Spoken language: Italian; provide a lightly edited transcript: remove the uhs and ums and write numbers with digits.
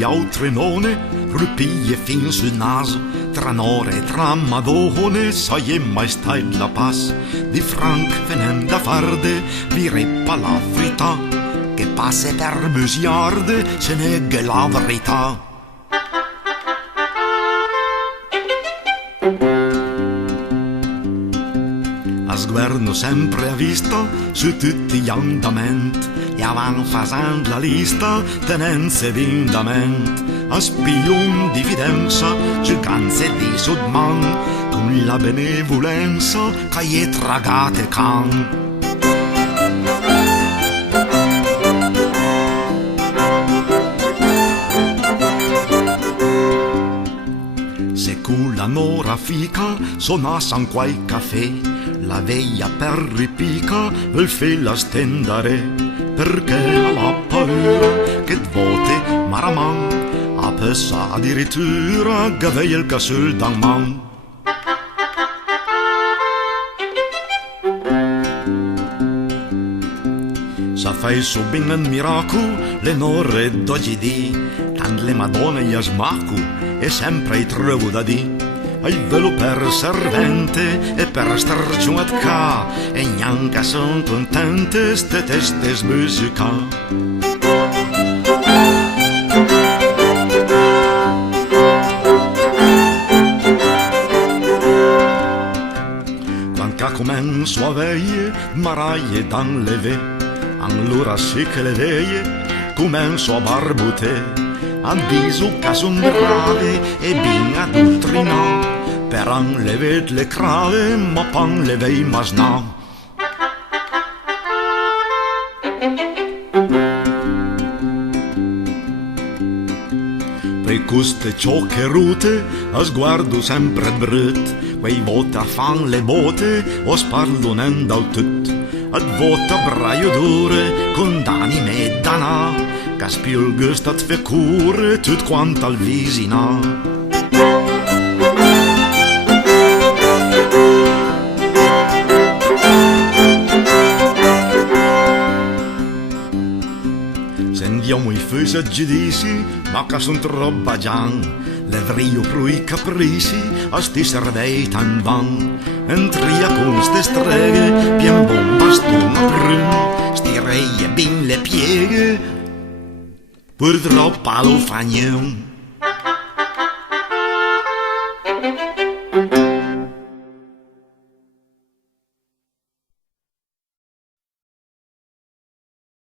lui trenone, rupie fin sul naso, tra Nore e tra Madone, sai mai stai la pass, di Frank venendo a farde, vi reppa la verità, che passe per busiarde, se neghe la verità. A sguardo sempre a vista su tutti gli andamenti e avan facendo la lista tenenze d'indament a spion di fidenza giganze di sudman con la benevolenza che gli tragate can. Se con la nora fica sonassan quai caffè, la veglia per ripica il fila stendere, perché ha paura che vote maraman, a pessa addirittura che veglia il casul dan man. Sa fai su ben un miracolo le nore d'oggi di, tant le madone gli smacu e sempre i trovo da di. Ai velo per servente e per star giù ad ca e neanche son contente ste teste smusica. Quando comenzo a veie maraie dan le ve, allora sì che le veie comenzo a barbute. Andiso che son brave e ben adultrina, per an le ved le crave, ma pan le vei masna. Per queste ciocche rute, a sguardo sempre brut, quei vota fan le bote, o sparlonendo al tut, ad vota braio dure, con d'anime e danà, che spiulgue stat fe cure tut quant al visina. Se andiamo i fese giudici, ma che son troppo gian, levrio pro i capricci, a sti servei tan van. Entria con ste streghe, pien bon bastone a prun, stirei e bin le pieghe, purtroppo lo fa niente.